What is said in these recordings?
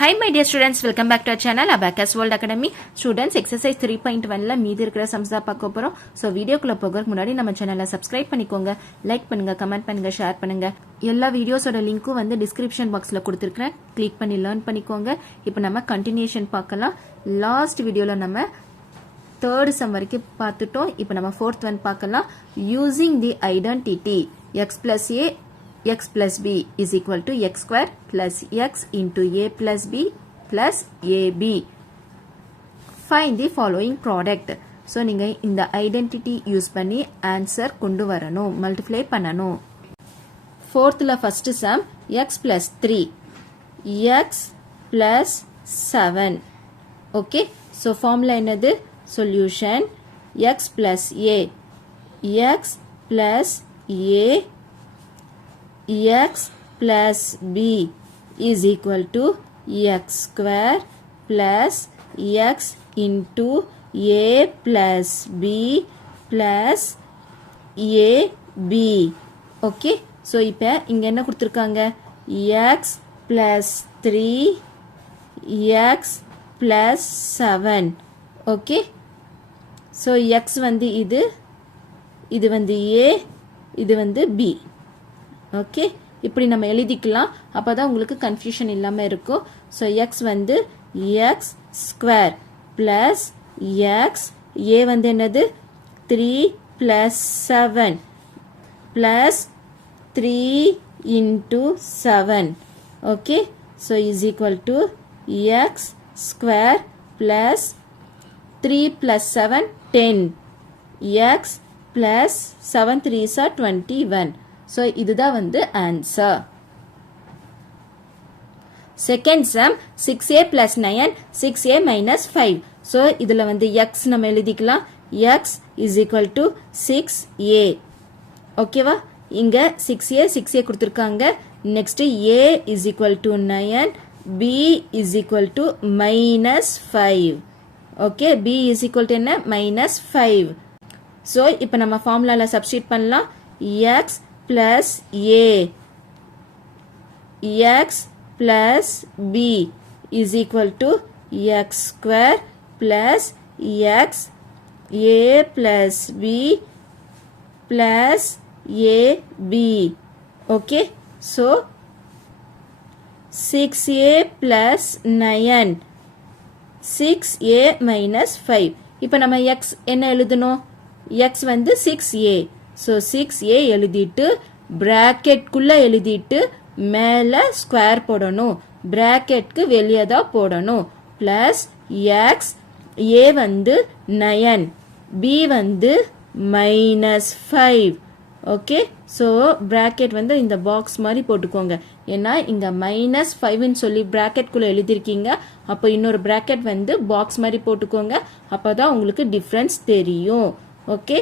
Hi my dear students, welcome back to our channel Abacus World Academy. Students, exercise 3.1ல மீதி இருக்கிற sums தான் பார்க்க போறோம். சோ வீடியோக்குள்ள போகிறதுக்கு முன்னாடி நம்ம சேனலை சப்ஸ்கிரைப் பண்ணிக்கோங்க, லைக் பண்ணுங்க, கமெண்ட் பண்ணுங்க, ஷேர் பண்ணுங்க. எல்லா வீடியோஸோட லிங்க்கும் வந்து டிஸ்கிரிப்ஷன் பாக்ஸ்ல கொடுத்திருக்கேன். கிளிக் பண்ணி லேர்ன் பண்ணிக்கோங்க. இப்போ நம்ம கண்டினியூஷன் பார்க்கலாம். லாஸ்ட் வீடியோல நம்ம தேர்ட் சம் வரைக்கும் பார்த்துட்டோம். இப்போ நம்ம ஃபோர்த் ஒன் பார்க்கலாம். Using the identity x plus a x plus b is equal to x square plus x into a plus b plus ab. Find the following product. So, நீங்க இந்த identity use பண்ணி answer கொண்டு வரணும், multiply பண்ணணும். Fourthல first sum x plus 3, x plus 7. Okay, so formula என்னது? Solution x plus a, x plus a, x plus b is equal to x square plus x into a plus b plus ab. Okay, so இப்போ இங்க என்ன கொடுத்திருக்காங்க? x plus 3, x plus 7. Okay, so x வந்து இது வந்து a, இது வந்து b. Okay, இப்படி நம்ம எழுதிக்கலாம். அப்பதான் உங்களுக்கு கன்ஃபியூஷன் இல்லாம இருக்கும். ஸோ எக்ஸ் வந்து X square plus x, a வந்து என்னது 3 பிளஸ் 7 பிளஸ் 3 இன்டூ 7. ஓகே, so is equal to x square plus 3 plus 7 10, X plus 7 3s are 21. So, இதுதான் வந்து answer. Second sum 6a plus 9, 6a minus 5. So, இதுல வந்து x நம்ம எழுதிக்கலாம். x is equal to 6a. ஓகேவா? இங்க 6a, 6a கொடுத்திருக்காங்க. Next a is equal to 9, b is equal to minus 5. Okay, b is equal to என்ன? Minus 5. So, இப்ப நம்ம formulaல substitute பண்ணலாம். x plus a, x plus b is equal to x square plus x, a plus b plus ab. Okay, so 6a plus 9, 6a minus 5. இப்போ நம்ம x என்ன எழுதணும்? x வந்து 6a. So 6a எழுதிட்டு bracket குள்ள எழுதிட்டு மேல ஸ்கொயர் போடணும், bracketக்கு வெளியே தான் போடணும். plus x, a வந்து 9, b வந்து minus 5. ஓகே, ஸோ bracket வந்து இந்த பாக்ஸ் மாதிரி போட்டுக்கோங்க. ஏன்னா இங்க minus 5ன்னு சொல்லி bracket குள்ள எழுதிருக்கீங்க. அப்போ இன்னொரு bracket வந்து பாக்ஸ் மாதிரி போட்டுக்கோங்க. அப்பதான் உங்களுக்கு டிஃபரன்ஸ் தெரியும். ஓகே,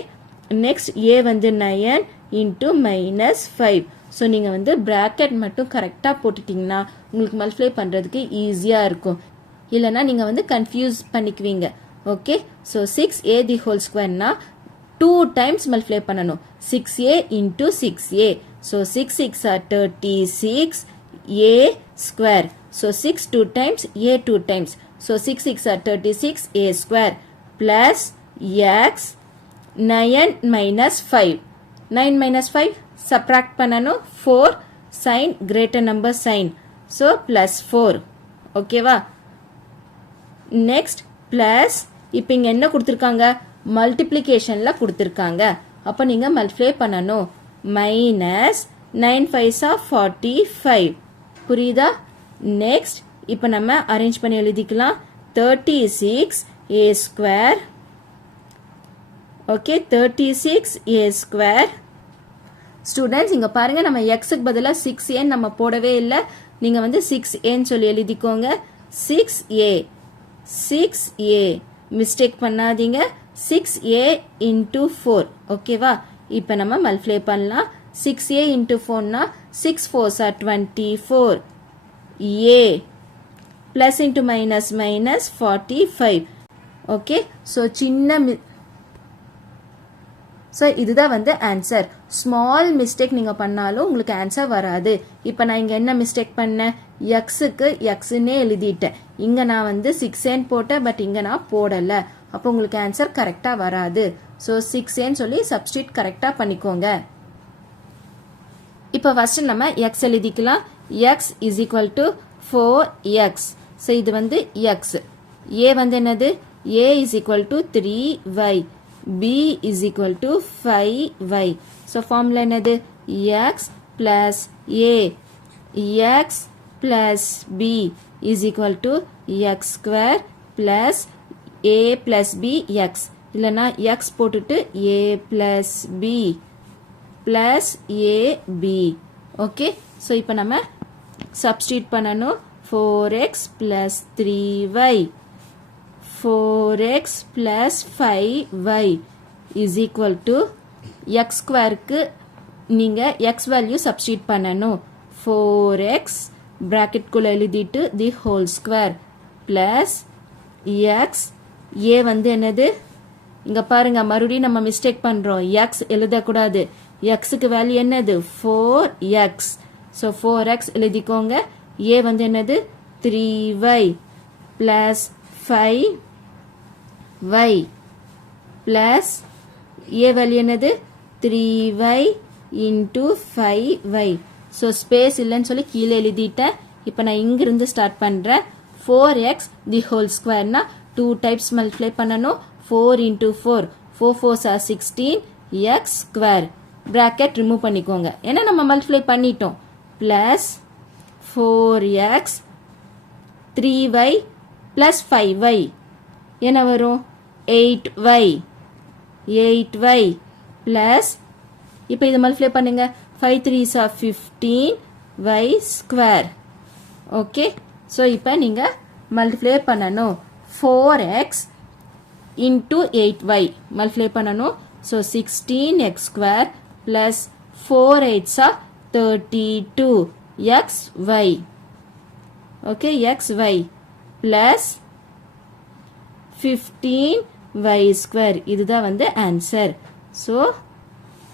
நெக்ஸ்ட் a வந்து 9 into minus 5. ஸோ நீங்கள் வந்து bracket மட்டும் கரெக்டாக போட்டுட்டிங்கன்னா உங்களுக்கு மல்டிப்ளை பண்ணுறதுக்கு ஈஸியாக இருக்கும். இல்லைனா நீங்கள் வந்து கன்ஃபியூஸ் பண்ணிக்குவீங்க. Okay, so 6a the whole ஸ்கொயர்னா 2 times மல்டிப்ளை பண்ணணும். 6a into 6a. So 6 6 are 36 a square. So 6 2 times, a 2 times. So 6 6 are 36 a square plus x 9 minus 5. 9 minus 5 subtract பண்ணனும். 4 sign greater number sign. So plus 4. ஓகேவா? next plus இப்போ இங்க என்ன கொடுத்திருக்காங்க? மல்டிப்ளிகேஷன்ல கொடுத்திருக்காங்க. அப்ப நீங்க மல்டிப்ளை பண்ணனும். minus 9 5s are 45. புரியுதா? next இப்போ நம்ம அரேஞ்ச் பண்ணி எழுதிக்கலாம். 36 a square. Okay, 36 a square. Students இங்க பாருங்க, நம்ம xக்கு பதிலா 6a நம்ம போடவே இல்லை. நீங்க வந்து 6a சொல்லி எழுதிக்கோங்க. 6a, 6a மிஸ்டேக் பண்ணாதீங்க. 6a into 4. ஓகேவா? இப்போ நம்ம மல்டிப்ளை பண்ணலாம். 6a into 4னா 6 4s are 24. a plus into minus minus 45. Okay, so சின்ன ஸோ இதுதான் வந்து ஆன்சர். ஸ்மால் மிஸ்டேக் நீங்கள் பண்ணாலும் உங்களுக்கு ஆன்சர் வராது. இப்போ நான் இங்கே என்ன மிஸ்டேக் பண்ணேன், எக்ஸுக்கு எக்ஸுன்னே எழுதிட்டேன். இங்கே நான் வந்து 6 போட்டேன், பட் இங்கே நான் போடலை. அப்போ உங்களுக்கு ஆன்சர் கரெக்டாக வராது. ஸோ 6 சொல்லி சப்ஸ்டியூட் கரெக்டாக பண்ணிக்கோங்க. இப்போ ஃபர்ஸ்ட் நம்ம எக்ஸ் எழுதிக்கலாம். X is equal to 4x. So இது வந்து எக்ஸ். ஏ வந்து என்னது, a is equal to 3y. b is equal to 5y. So formula என்னது, x plus a x plus b is equal to x square plus a plus b x. இல்லைன்னா x போட்டுட்டு a plus b plus ab. Okay, so இப்போ நம்ம substitute பண்ணணும். 4x plus 3y 4x plus 5y is equal to x ஸ்கொயருக்கு நீங்கள் x value substitute பண்ணணும். 4x ப்ராக்கெட்குள்ளே எழுதிட்டு the whole square plus x. A வந்து என்னது, இங்கே பாருங்க மறுபடியும் நம்ம மிஸ்டேக் பண்ணுறோம். எக்ஸ் எழுதக்கூடாது. எக்ஸுக்கு வேல்யூ என்னது 4x. ஸோ 4x எழுதிக்கோங்க. ஏ வந்து என்னது 3y plus 5y plus A value என்னது 3y into 5y. So space இல்லைன்னு சொல்லி கீழே எழுதிட்டேன். இப்போ நான் இங்கிருந்து ஸ்டார்ட் பண்ணுறேன். 4x தி ஹோல் ஸ்கொயர்னா 2 டைப்ஸ் மல்டிப்ளை பண்ணணும். 4 இன்டூ 4 4 4s are 16 x ஸ்கொயர். ப்ராக்கெட் ரிமூவ் பண்ணிக்கோங்க, ஏன்னா நம்ம மல்டிப்ளை பண்ணிட்டோம். Plus 4x 3y plus 5y என்ன வரும் 8y 8y பிளஸ் இப்போ இது மல்டிப்ளை பண்ணுங்க. 5 3s are 15y square. Okay, so இப்போ நீங்கள் மல்டிப்ளை பண்ணணும். 4x இன்டூ 8y மல்டிப்ளை பண்ணணும். So 16x square plus 4 8s are 32 xy. Okay, xy plus 15y square. இதுதான் வந்து ஆன்சர். ஸோ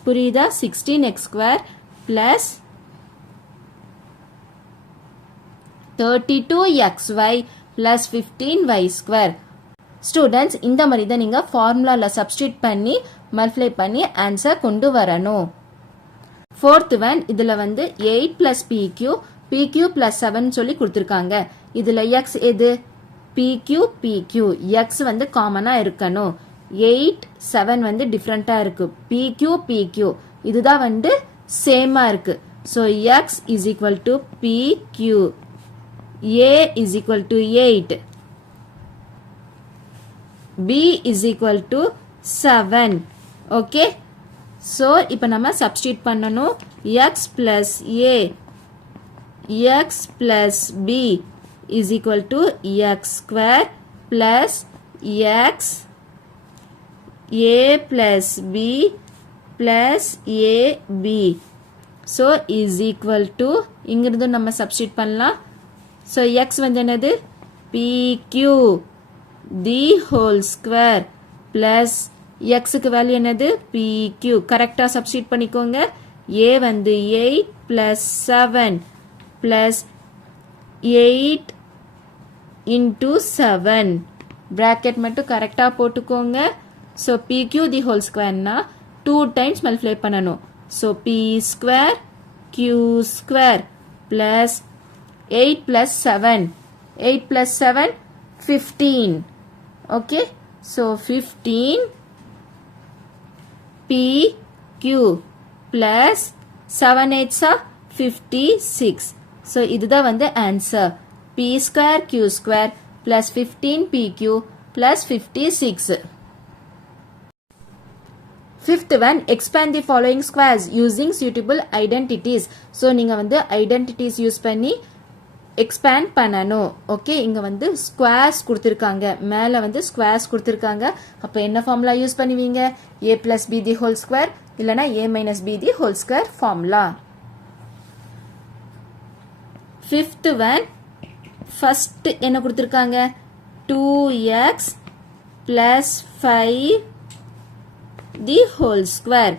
புரியுதா, 16x square plus 32xy plus 15y square. Students, இந்த மாதிரி தான் நீங்கள் ஃபார்முலாவில் சப்ஸ்டியூட் பண்ணி மல்டிப்ளை பண்ணி ஆன்சர் கொண்டு வரணும். ஃபோர்த் ஒன், இதில் வந்து 8 பிளஸ் பிக்யூ பிக்யூ பிளஸ் 7 சொல்லி கொடுத்துருக்காங்க. இதில் எக்ஸ் எது, பிக்யூ பிக்யூ. எக்ஸ் வந்து காமனாக இருக்கணும். 8 7 வந்து டிஃப்ரெண்ட்டாக இருக்கு. பிக்யூ பிக்யூ இதுதான் வந்து சேமாக இருக்கு. So x is equal to pq, a is equal to 8, b is equal to 7. ஓகே, ஸோ இப்போ நம்ம சப்ஸ்டியூட் பண்ணணும். x plus a x plus b is equal to x square plus x a plus b plus ab. So is equal to இங்கிருந்து நம்ம substitute பண்ணலாம். So x வந்து என்னது pq the whole square plus எக்ஸுக்கு value என்னது PQ. கரெக்டாக substitute பண்ணிக்கோங்க. ஏ வந்து 8 பிளஸ் 7 பிளஸ் 8 இன்டூ 7. ப்ராக்கெட் மட்டும் கரெக்டாக போட்டுக்கோங்க. ஸோ PQ தி ஹோல் ஸ்கொயர்னா 2 டைம்ஸ் மல்டிப்ளை பண்ணணும். So P square Q square plus 8 plus 7 8 plus 7 15. Okay, so 15 PQ plus 7 8s are 56. So இதுதான் வந்து answer. P square Q square plus 15 PQ plus 56. Fifth one, expand the following squares using suitable identities. So நீங்க வந்து identities use பண்ணி expand பண்ணணும். Okay, இங்கே வந்து squares கொடுத்துருக்காங்க, மேலே வந்து ஸ்கொயர்ஸ் கொடுத்துருக்காங்க. அப்போ என்ன ஃபார்முலா யூஸ் பண்ணுவீங்க, a plus b the whole square இல்லைனா a minus b the whole square formula. Fifth one, first என்ன கொடுத்துருக்காங்க 2x plus 5 the whole square.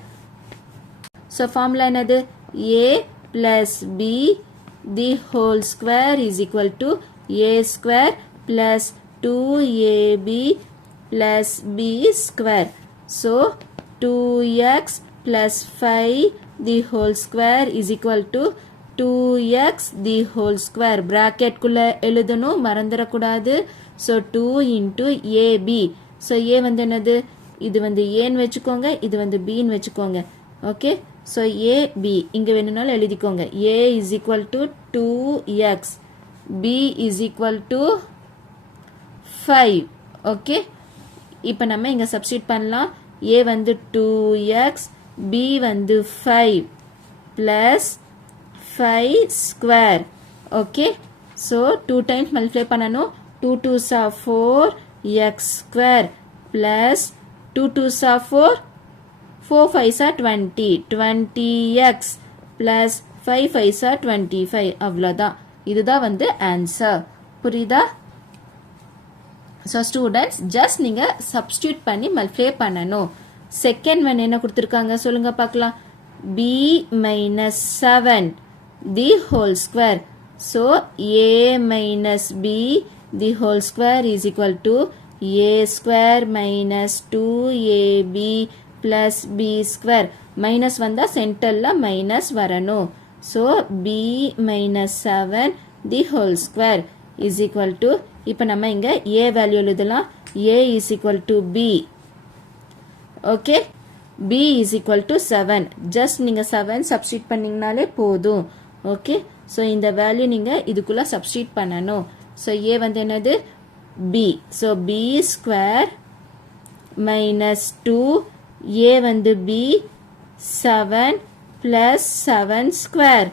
So formula என்னது a plus b the whole square is equal to a square plus 2ab plus b square. So 2x plus 5 the whole square is equal to 2x the whole square. bracket குள்ள எழுதணும் மறந்துடக்கூடாது. So 2 into ab. So a வந்து என்னது இது வந்து ஏன்னு வச்சுக்கோங்க இது வந்து bன்னு வச்சுக்கோங்க. ஓகே ஸோ a b இங்கே வேணும்னாலும் எழுதிக்கோங்க. a is equal to 2x b is equal to 5. Okay இப்போ நம்ம இங்கே சப்ஸ்டியூட் பண்ணலாம். a வந்து 2x b வந்து 5 plus 5 square. Okay so 2 times multiply பண்ணணும். 2 2s are 4 x square plus 2 2s are 4 4 5s are 20 20x plus 5 5s are 25. அவ்வளோதான். இதுதான் வந்து ஆன்சர். புரியுதா? ஸோ ஸ்டூடெண்ட்ஸ் ஜஸ்ட் நீங்கள் சப்ஸ்டியூட் பண்ணி மல்டிப்ளை பண்ணணும். செகண்ட் ஒன் என்ன கொடுத்துருக்காங்க சொல்லுங்க பார்க்கலாம். b minus 7 the whole square. So a minus b the whole square is equal to a square minus 2ab plus b square. Minus வந்தால் சென்டரில் மைனஸ் வரணும். So b minus 7 the whole square is equal to இப்போ நம்ம இங்கே a value எழுதலாம். a is equal to b. Okay b is equal to 7. Just நீங்கள் 7 substitute பண்ணிங்கனாலே போதும். ஓகே ஸோ இந்த வேல்யூ நீங்கள் இதுக்குள்ளே சப்ஸ்டியூட் பண்ணணும். ஸோ a வந்து என்னது b. So b square minus 2 a வந்து b 7 plus 7 square.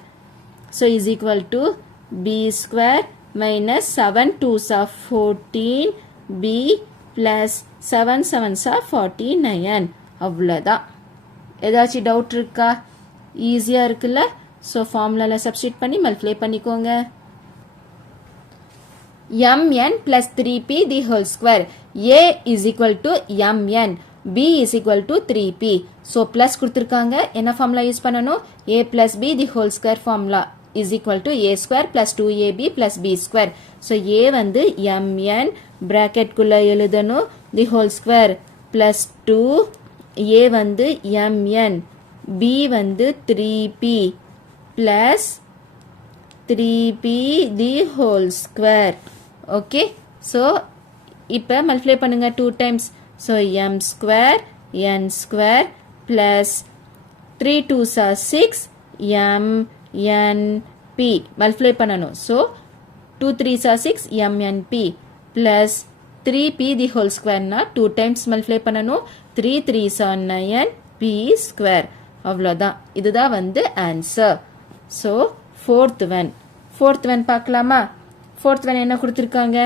So is equal to b square minus 7 2s are 14 b plus 7 7s are 49. அவ்வளோதான். ஏதாச்சும் டவுட் இருக்கா? ஈஸியாக இருக்குல்ல? ஸோ ஃபார்முலாவில் சப்ஸ்டியூட் பண்ணி மல்டிப்ளை பண்ணிக்கோங்க. mn plus 3p the whole square. a is equal to mn b is equal to 3p. So plus கொடுத்துருக்காங்க. என்ன ஃபார்முலா யூஸ் பண்ணணும்? a plus b the whole square formula is equal to a square plus 2ab plus b square. So a வந்து mn bracketக்குள்ளே எழுதணும் the whole square plus 2 a வந்து mn b வந்து 3p plus 3p the whole square. Okay so இப்போ multiply பண்ணுங்க 2 times. So m square n square plus 3 2s are 6 m n p multiply பண்ணணும். So 2 3s are 6 m n p plus 3p the whole square னா 2 times multiply பண்ணணும். 3 3s are 9 p square. அவ்வளோதான். இதுதான் வந்து answer. So fourth one பார்க்கலாமா? Fourth one என்ன கொடுத்துருக்காங்க?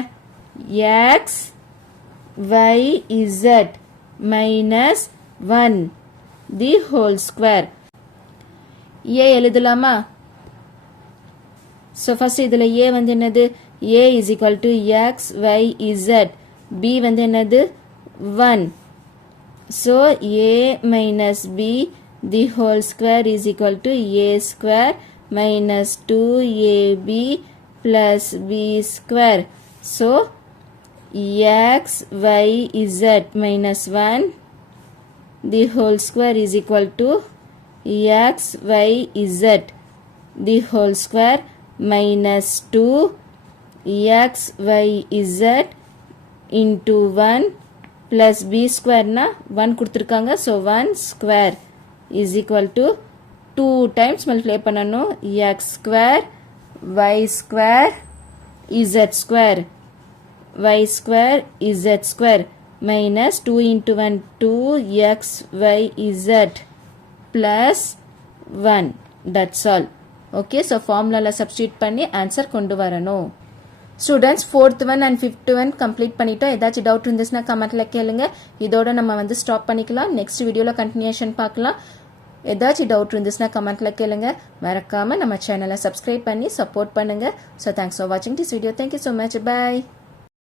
x y z minus 1 the whole square. a எழுதலாமா? So first இதில் a வந்து என்னது? a is equal to x y z. b வந்து என்னது? 1. So a minus b the whole square is equal to a square minus 2ab plus b square. So x y z minus 1 the whole square is equal to x y z the whole square minus 2 x y z into 1 plus b square na 1 கொடுத்திருக்காங்க. so 1 square is equal to 2 times multiply பண்ணணும். x square y square z square y square z square minus 2 into 1 2 x y z plus 1. that's all. okay so formula substitute பண்ணி answer கொண்டு வரணும். Students 4th one and 5th one complete பண்ணிட்டோம். ஏதாச்சும் doubt இருந்துச்சுன்னா கமெண்ட்ல கேளுங்க. இதோட நம்ம வந்து ஸ்டாப் பண்ணிக்கலாம். நெக்ஸ்ட் வீடியோவில் கண்டினியூஷன் பார்க்கலாம். ஏதாச்சும் டவுட் இருந்துச்சுன்னா கமெண்ட்ல கேளுங்க. மறக்காம நம்ம சேனலை சப்ஸ்கிரைப் பண்ணி சப்போர்ட் பண்ணுங்க. ஸோ தேங்க்ஸ் ஃபார் வாட்சிங் this video. Thank you so much. By.